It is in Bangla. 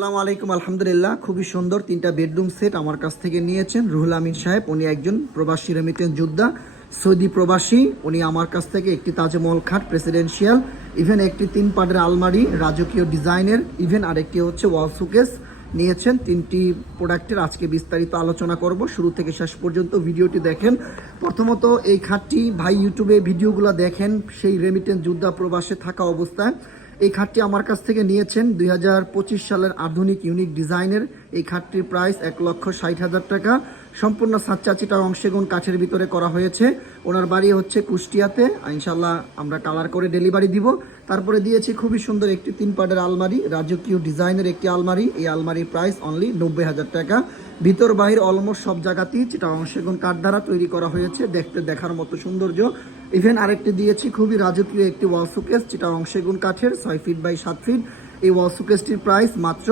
আসসালামু আলাইকুম। আলহামদুলিল্লাহ, খুবই সুন্দর তিনটা বেডরুম সেট আমার কাছ থেকে নিয়েছেন রুহুল আমিন সাহেব। উনি একজন প্রবাসী রেমিটেন্স যোদ্ধা, সৌদি প্রবাসী। উনি আমার কাছ থেকে একটি তাজমহল খাট প্রেসিডেন্সিয়াল, ইভেন একটি 3 পার্টের আলমারি রাজকীয় ডিজাইনের, ইভেন আরেকটি হচ্ছে ওয়াল সুকেস নিয়েছেন। তিনটি প্রোডাক্টের আজকে বিস্তারিত আলোচনা করব। শুরু থেকে শেষ পর্যন্ত ভিডিওটি দেখেন। প্রথমত এই খাটটি ভাই ইউটিউবে ভিডিওগুলো দেখেন সেই রেমিটেন্স যোদ্ধা প্রবাসে থাকা অবস্থায়। এই খাটটি আমার কাছ থেকে নিয়েছেন 2025 সালের আধুনিক ইউনিক ডিজাইনের। এই খাটটির প্রাইস 1,60,000 টাকা। সম্পূর্ণ সাচ্চাচিটা অংশেগুণ কাঠের ভিতরে করা হয়েছে। ওনার বাড়ি হচ্ছে কুষ্টিয়াতে। ইনশাল্লাহ আমরা কালার করে ডেলিভারি দিব। তারপরে দিয়েছি খুবই সুন্দর একটি 3 পার্টের আলমারি, রাজকীয় ডিজাইনের একটি আলমারি। এই আলমারির প্রাইস অনলি 90,000 টাকা। ভিতর বাহির অলমোস্ট সব জায়গাতেই যেটা অংশেগুণ কাঠ দ্বারা তৈরি করা হয়েছে, দেখতে দেখার মতো সৌন্দর্য। ইভেন আরেকটি দিয়েছি খুবই রাজকীয় একটি ওয়াল সুকেস, যেটা অংশেগুণ কাঠের, 6 ফিট বাই 7 ফিট। এই ওয়াল সুকেসটির প্রাইস মাত্র